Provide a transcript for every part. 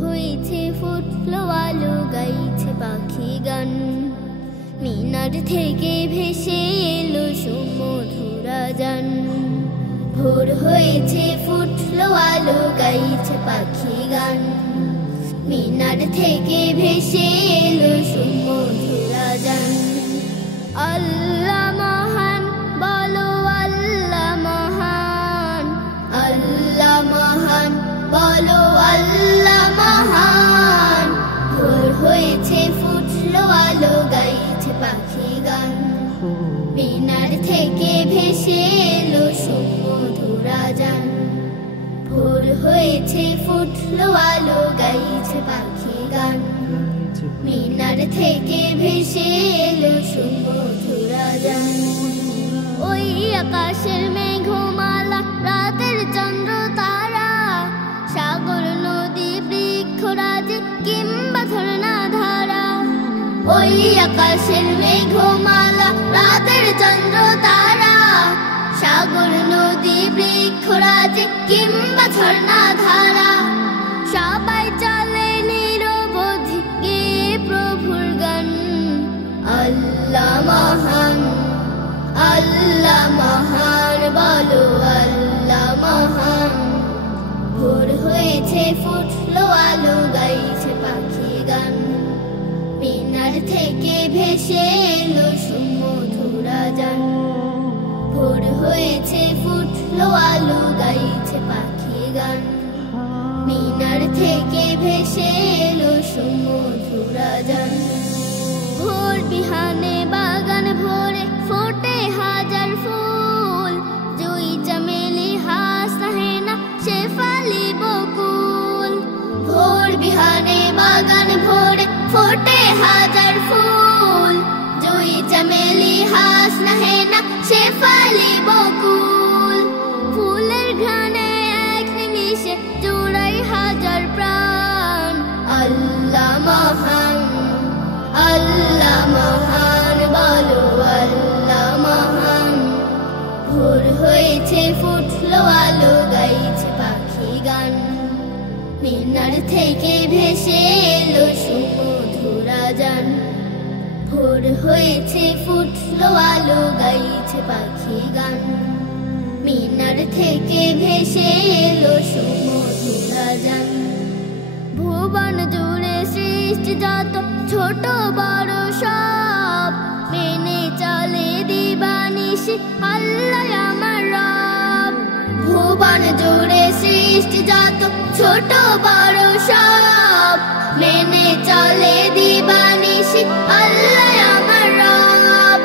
হয়েছে ফুটলো আলো গাইছে পাখি গান, মিনার থেকে ভেসে এলো সুমধুর আজান। ভোর হয়েছে ফুটলো আলো গাইছে পাখি গান, মিনার থেকে ভেসে এলো সুমধুর আজান। আল্লাহ মহান, বলো আল্লাহ মহান, আল্লাহ মহান, বলো আল্লাহ মহান। ভোর হয়েছে ফুটলো আলো গাইছে পাখি গান, মিনার থেকে ভেসে এলো সুমধুর আজান। ভোর হয়েছে ফুটলো আলো গাইছে পাখি গান, মিনার থেকে ভেসে এলো সুমধুর আজান। ওই আকাশের মেঘমালা, রাতের চন্দ্র তারা, সাগর নদী বৃক্ষরাজি কিংবা ঝর্ণা ধারা। ওই আকাশের মেঘমালা, রাতের চন্দ্র তারা, সাগর নদী বৃক্ষরাজি কিংবা ঝর্ণা ধারা। সবাই চলে নিরবধি গেয়ে প্রভুর গান। আল্লাহ মহান, আল্লাহ মহান, বলো আল্লাহ মহান। ভোর হয়েছে ফুটলো আলো গাইছে পাখি গান, মিনার থেকে ভেসে এলো সুমধুর আজান। ভোর হয়েছে ফুটলো আলো গাইছে পাখি গান, মিনার থেকে ভেসে এলো সুমধুর আজান। ভোর বিহানে বাগান ভরে ফোটে হাজার ফুল, জুই চামেলি হাসনা শেফালি বকুল। ভোর বিহানে বাগান ভরে ফোটে হাজার ফুল, জুই চামেলি হাসনা শেফালি বকুল। ফুলের ঘ্রাণে এক নিমিষে জুড়াই হাজার প্রাণ। আল্লাহ মহান, আল্লাহ মহান, বলো আল্লাহ মহান। ভোর হয়েছে ফুটলো আলো গাইছে পাখি গান, মিনার থেকে ভেসে এলো সুমধুর আজান। ভোর হয়েছে ফুটলো আলো গাইছে পাখি গান, মিনার থেকে ভেসে এলো সুমধুর আজান। ভুবন জুড়ে সৃষ্টি যত ছোট বড় সব, মেনে চলে দিবানিশি আল্লাহ আমার রব। ভুবন জুড়ে সৃষ্টি যত ছোট বড় সব, মেনে চলে দিবানিশি আল্লাহ আমার রব।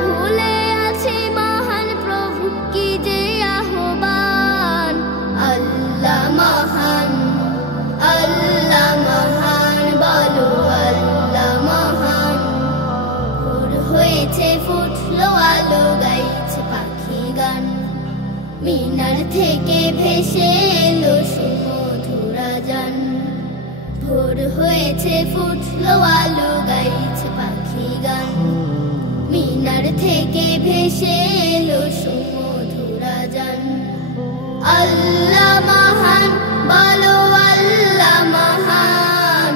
ভুলে আছে মহান প্রভু কি যে আহ্বান। আল্লাহ মহান, আল্লাহ মহান, বলো আল্লাহ মহান। ভোর হয়েছে ফুটলো আলো গাইছে পাখি গান, মিনার থেকে ভেসে এলো সুমধুর আজান। ভোর হয়েছে ফুটলো আলো গাইছে পাখি গান, মিনার থেকে ভেসে এলো সুমধুর আজান। আল্লাহ মহান, বলো আল্লাহ মহান,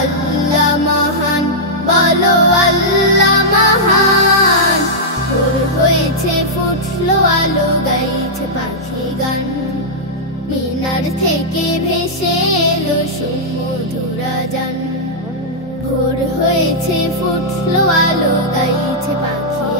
আল্লাহ মহান, বলো আল্লাহ মহান। ভোর হয়েছে ফুটলো আলো গাইছে পাখি গান, মিনার থেকে ভেসে এলো সুমধুর আজান। ভোর হয়েছে ফুটলো আলো গাইছে পাখি